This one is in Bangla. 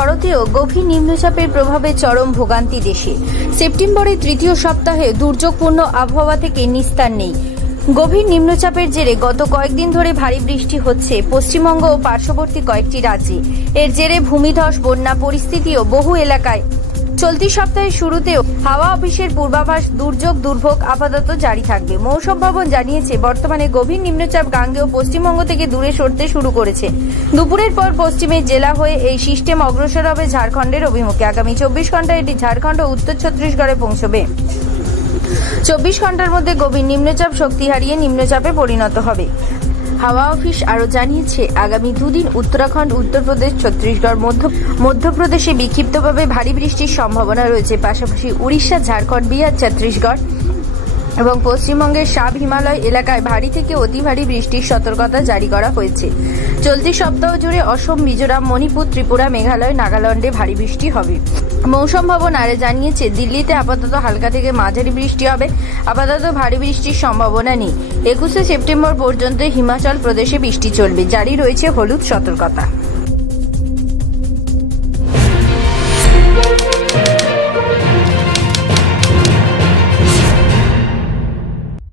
শরতেও গভীর নিম্নচাপের প্রভাবে চরম ভোগান্তি দেশে। সেপ্টেম্বরের তৃতীয় সপ্তাহে দুর্যোগপূর্ণ আবহাওয়া থেকে নিস্তার নেই। গভীর নিম্নচাপের জেরে গত কয়েকদিন ধরে ভারী বৃষ্টি হচ্ছে পশ্চিমবঙ্গ ও পার্শ্ববর্তী কয়েকটি রাজ্যে। এর জেরে ভূমিধস, বন্যা পরিস্থিতিও বহু এলাকায় চলতি সপ্তাহের শুরুতেও হাওয়া অফিসের পূর্বাভাস, দুর্যোগ, দুর্ভোগ আপাতত জারি থাকবে। মৌসুম ভবন জানিয়েছে, বর্তমানে গভীর নিম্নচাপ গাঙ্গেয় পশ্চিমবঙ্গ থেকে দূরে সরতে শুরু করেছে। দুপুরের পর পশ্চিমের জেলা হয়ে এই সিস্টেম অগ্রসর হবে ঝাড়খণ্ডের অভিমুখে। আগামী চব্বিশ ঘন্টায় এটি ঝাড়খণ্ড ও উত্তর ছত্তিশগড়ে পৌঁছবে। চব্বিশ ঘণ্টার মধ্যে গভীর নিম্নচাপ শক্তি হারিয়ে নিম্নচাপে পরিণত হবে। হাওয়া অফিস আরও জানিয়েছে, আগামী দুদিন উত্তরাখণ্ড, উত্তরপ্রদেশ, ছত্তিশগড়, মধ্য, মধ্যপ্রদেশে বিক্ষিপ্তভাবে ভারী বৃষ্টির সম্ভাবনা রয়েছে। পাশাপাশি উড়িষ্যা, ঝাড়খণ্ড, বিহার, ছত্তিশগড় এবং পশ্চিমবঙ্গের সাব হিমালয় এলাকায় ভারী থেকে অতি ভারী বৃষ্টির সতর্কতা জারি করা হয়েছে। চলতি সপ্তাহ জুড়ে অসম, মিজোরাম, মণিপুর, ত্রিপুরা, মেঘালয়, নাগাল্যান্ডে ভারী বৃষ্টি হবে। মৌসুম ভবন আরে জানিয়েছে, দিল্লিতে আপাতত হালকা থেকে মাঝারি বৃষ্টি হবে। আপাতত ভারী বৃষ্টির সম্ভাবনা নেই। একুশে সেপ্টেম্বর পর্যন্ত হিমাচল প্রদেশে বৃষ্টি চলবে। জারি রয়েছে হলুদ সতর্কতা।